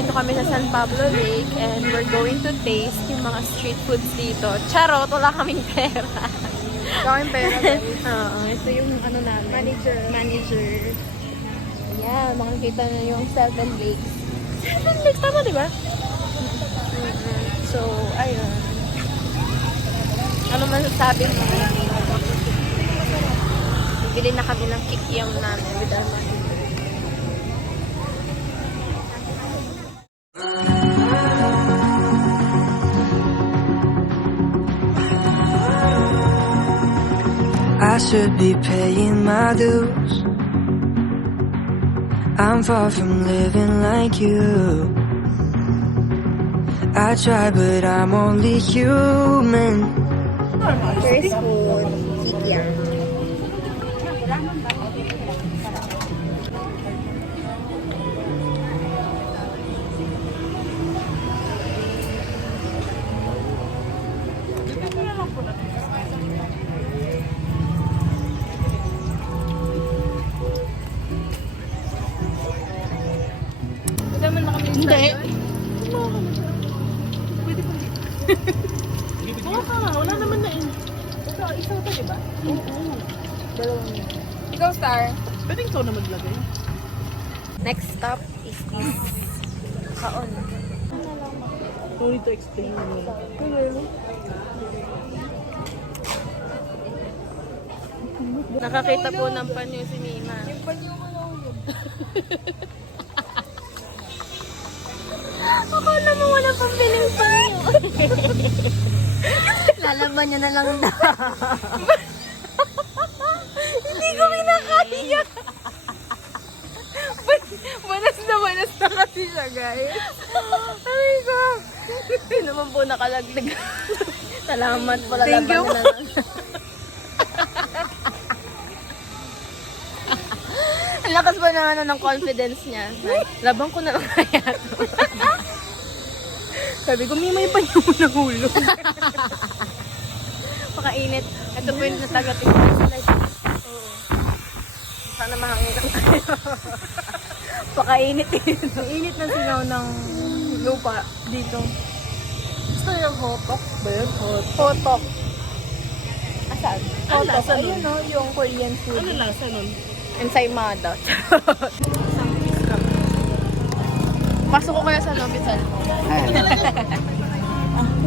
nandito kami sa San Pablo Lake and we're going to taste yung mga street foods dito. Charot, wala kaming pera. Kaming pera, guys. Oo, ito yung ano namin. Manager. Yeah, makikita na yung Seven Lakes. Seven Lakes, tama diba? So, ayun. Ano man sasabi mo? Bili na kami ng kikiam namin with our money. I should be paying my dues. I'm far from living like you. I try, but I'm only human. First food, kikiam. Hindi. Wala naman na eh. Isa pa, diba? Oo. Dalawang yun. Ikaw, Star. Pwede ikaw na maglagay. Next stop is this. Kaon. No need to explain me. Nakakita po ng panyo si Mima. Yung panyo mo lang yun. Akala mo wala pang biling panyo. Lalaban niya na lang daw. Hindi ko pinakaya. Manas na kasi siya, guys. Ay ko. Hindi naman po nakalaglag. Salamat po. Thank you. Na lang. Ang lakas ba na ano, ng confidence niya? Labang ko na lang kaya to. Sabi ko, may pa niyo mo ng hulog. Pakainit. Ito po yung natagating ko sa light. Oo. Sana mahangin lang tayo. Pakainit eh. Ang init ng singaw ng lupa dito. Gusto niyo ng hotok? Ba yan? Hot. Hotok. Asan? Ano lasa nun? Ayun o, yung Korean food. Ano lasa nun? Ensaymada. Isang piece kami. Pasok ko kaya sa Novital mo.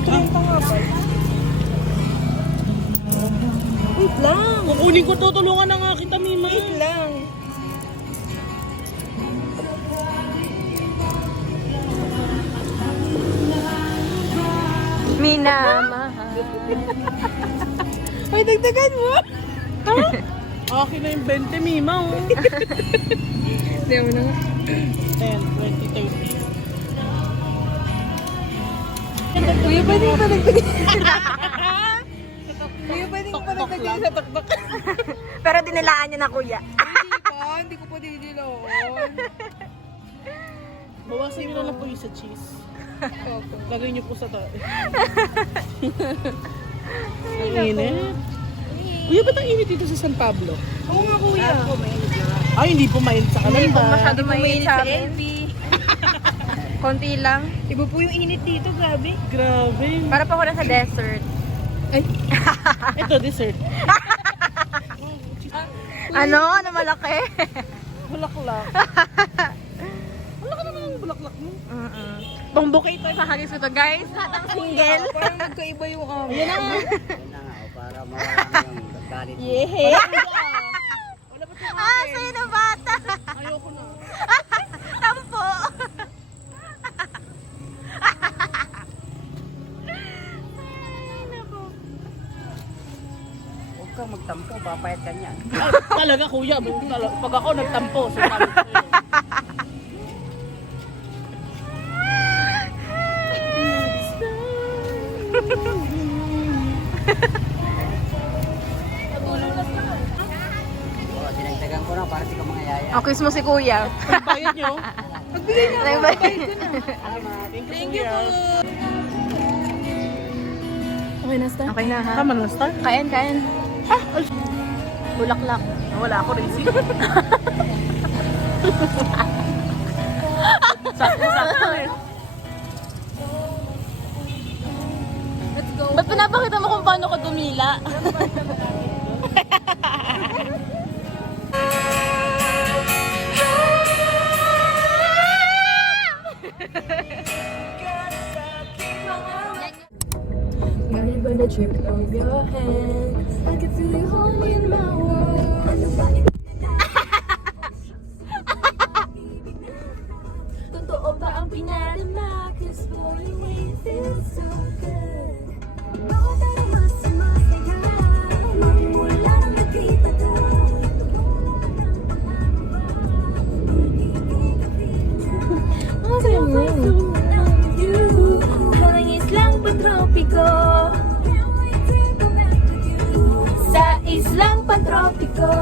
Try pa nga ba? Wait lang. Kukunin ko to, tulungan na nga kita, Mima. Wait lang. Minamahal. Ay, dagdagan mo. Akin na yung 20, Mima. Oh. Hindi mo na nga. 10, 20, 30. Kuya, pwede pa nagdagdag. Kuya, pwede pa nagdagdag sa taktak. Pero dinilaan niya na kuya. Hindi ko pa didilaon. Bawasan nyo na lang po yung sa cheese. Lagay nyo po sa tayo. Ang init. Kuya, ba't ang init dito sa San Pablo? Oo nga, kuya. Ay, hindi po mainit sa Hindi po Kalamba. masyado Hindi po mainit mainit sa sa amin. LV. Konti lang. Iba po yung init dito, grabe. Grabe. Para pa ko na sa desert. Ay, Ito, dessert. Ano? Ano malaki? Bulaklak. Wala ka naman ang bulaklak mo. Pang bouquet ito, ipahagis ko to, guys. Hatang single. parang magkaiba yung Yan na nga. Para mawala yung galit. Yehe. Wala ba ito? Ah, sa'yo na bata. Ayoko na. Tampo. Huwag kang magtampo, papayat ka niyan. Ay, talaga kuya, pag ako nagtampo, sinabi ko sa'yo. Oo, dinagdagan ko na para di ka mga yaya. O, kiss mo si kuya. Ang bayad nyo. Nagbigay na ako. Nagbigay. Thank you, kuya. Okay na, Star. Okay na, ha? Tama na, Star. Kain, kain. Ah, ay, Bulaklak. wala ako rin. Sakto eh. Let's go. Ba't pinapakita mo kung paano ka dumila? Guided by the trip of your hand, I can feel you home in my world. Totoo ba ang pinarama? 'Cause boy, it feels so good. Bawat araw mas sumasaya, magmula nang nakita ka. Ang saya mo. Parang islang pantropiko. Sa islang pantropiko.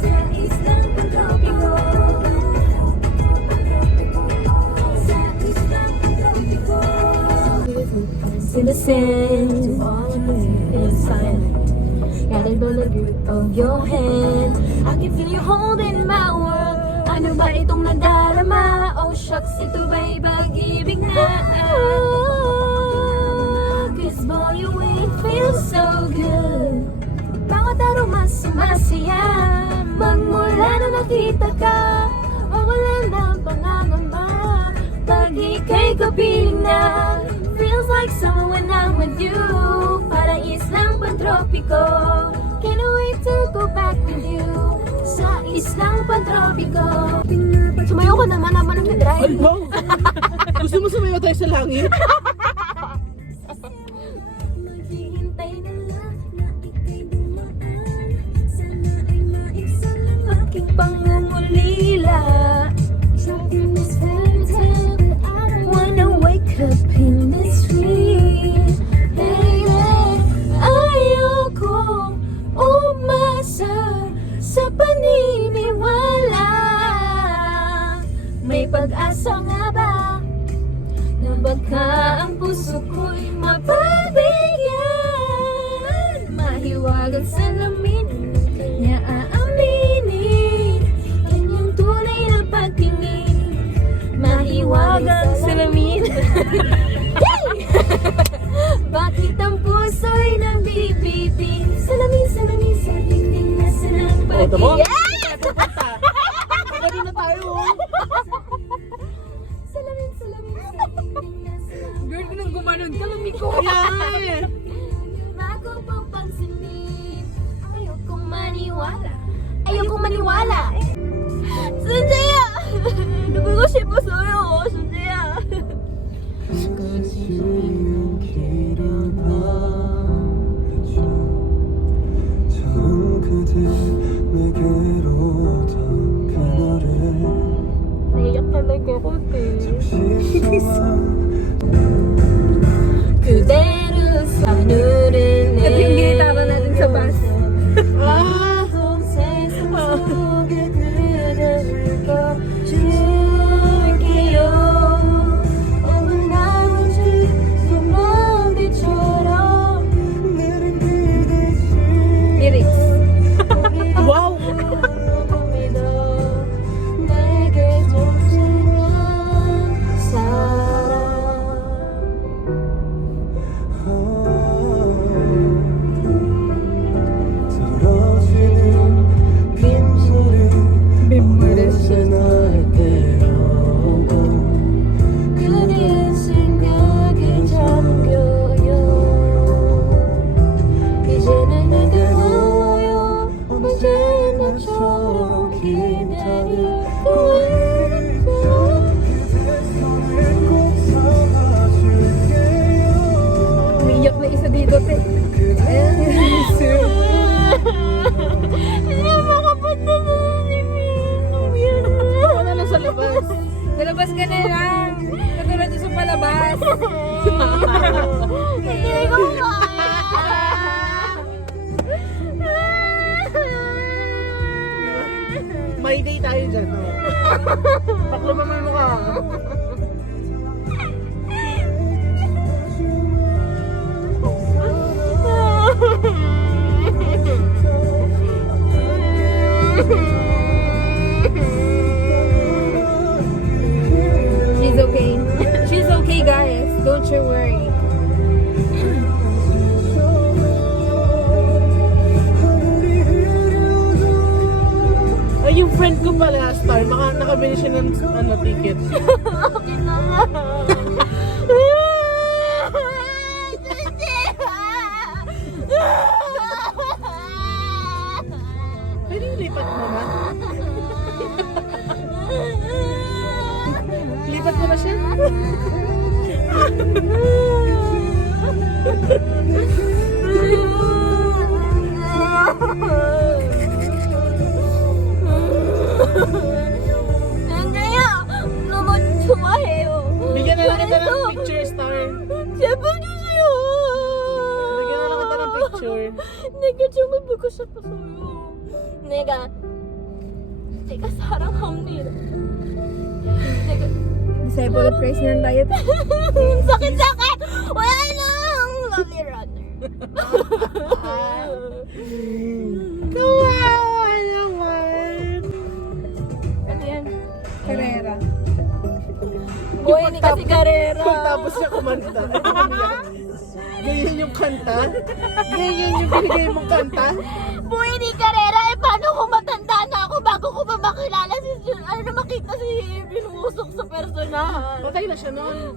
Sa islang pantropiko. Sa islang pantropiko. Innocent to all of us in silence. Guided by the grip of your hand, I can feel you holding my world. Ano ba itong nadarama? Oh shucks, ito ba'y pag-ibig na? Cause boy, you it feels so good. Bawat araw mas sumasaya, magmula na nakita ka. Wala na pangangamba, pag ika'y kapiling na. Feels like summer when I'm with you, parang islang pantropiko. Can't wait to go back with you sa islang pantropiko. Sumayo ko naman naman ng drive. Ay, wow! Gusto mo sumayo tayo sa langit? Maghihintay na lang na ika'y dumaan. Sana ay maiksan ang aking pangungulila. Trapped in this fairy tale, I don't wanna wake up in this dream. Baby, ayoko umasa sa paniniwala. May pag-asa nga ba na baka ang puso ko'y mapabigyan? Mahiwagang salamin niya aaminin, kanyang tunay na pagtingin. Mahiwagang salamin. Bakit ang puso'y nabibibing? Salamin, salamin, sa tingting nasa ng O, tamo? pag-iyak. Pagkali na tayo. Salamin, salamin, sa tingting nasa ng Girl, nang gumanon ka, lumiko. Ayan! bago pang pansinin. Ayokong maniwala. Ayokong maniwala. Sunjaya! 누구고 싶었어요, sunjaya. 처음 그대 내게로 오던 그날에 Naiyak talaga ako, 잠시 동안 그대로 sa 눈을 내. Ito yung ginitara natin sa bus. 세상 속에 그대를 꺼줄게요. 오늘 나머지 눈먼 빛처럼 내린 그대 Lyrics. Wow! 내게 줬으면 사랑. 떨어지는 빗물이 날 때려오고 그대의 생각에 잠겨요. 이제는 내게 와요. 언제나처럼 기다리고 있어. 그대 손을 꼭 잡아줄게요. Umiyak na isa dito, te. Hindi mo kapunta na ni Mino. Ako na lang sa labas. Sa labas ka na lang. Katulad doon sa palabas. Hindi ko May day tayo dyan. Oh. Paklo mo yung mukha. ko pala, Star, nakabili siya ng ticket. Akin na nga. Pwede yung lipat mo ba? Lipat mo na siya? Kaya naman sumaheyo. Bigyan na lang kita ng picture, Star. Siyempre niyo siya. Bigyan na lang kita ng picture. Nega, jumabi ko siya pa sa'yo. Nega, teka, sarang hamnir. Nega, Disciple of Christ na tayo. sakit-sakit! Wala nang lonely runner. Kawawa naman. Ano yan? Carrera. Boy, hindi kasi karera. Pagtapos niya kumanta. Ganyan yung kanta? Ganyan yung binigay mong kanta? Boy, hindi karera. Eh, paano kung matanda na ako bago ko pa makilala si ano na makita si Binusok sa personahan? Patay na siya noon.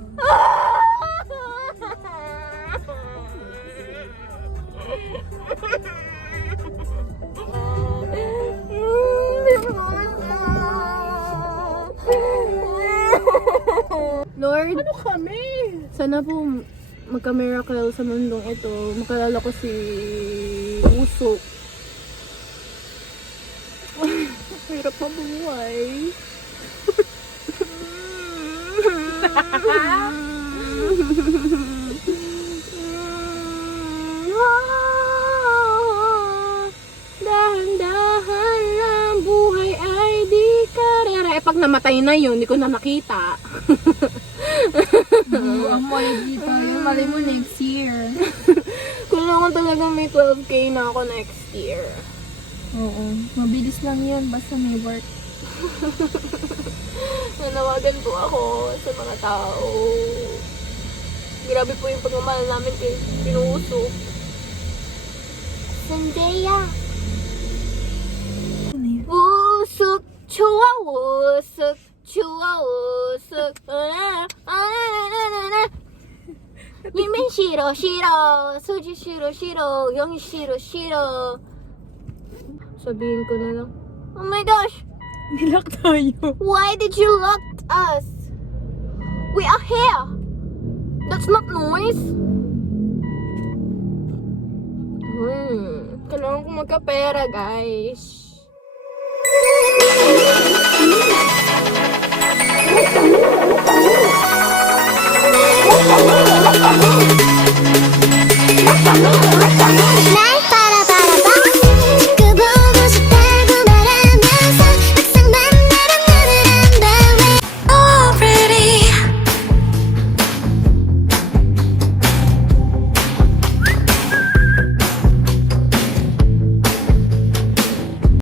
Lord, Ano kami? sana po magka-miracle sa mundong ito. Makalala ko si Usok. Hirap mabuhay. Dahan-dahan lang buhay ay di karera. Eh pag namatay na yun, hindi ko na nakita. Ang mali dito. Yung mali mo next year. Kailangan talaga may 12K na ako next year. Oo. Mabilis lang yun. Basta may work. Nanawagan po ako sa mga tao. Grabe po yung pagmamahal namin kay Pinuso. Zendaya. Usok, chua, usok, chua, usok. Yimin shiro, shiro. Suji shiro, shiro. Yung shiro, shiro. Sabihin ko na lang. Oh my gosh! Nilak tayo. Why did you lock us? We are here. That's not noise. Kailangan ko magkapera, guys. Na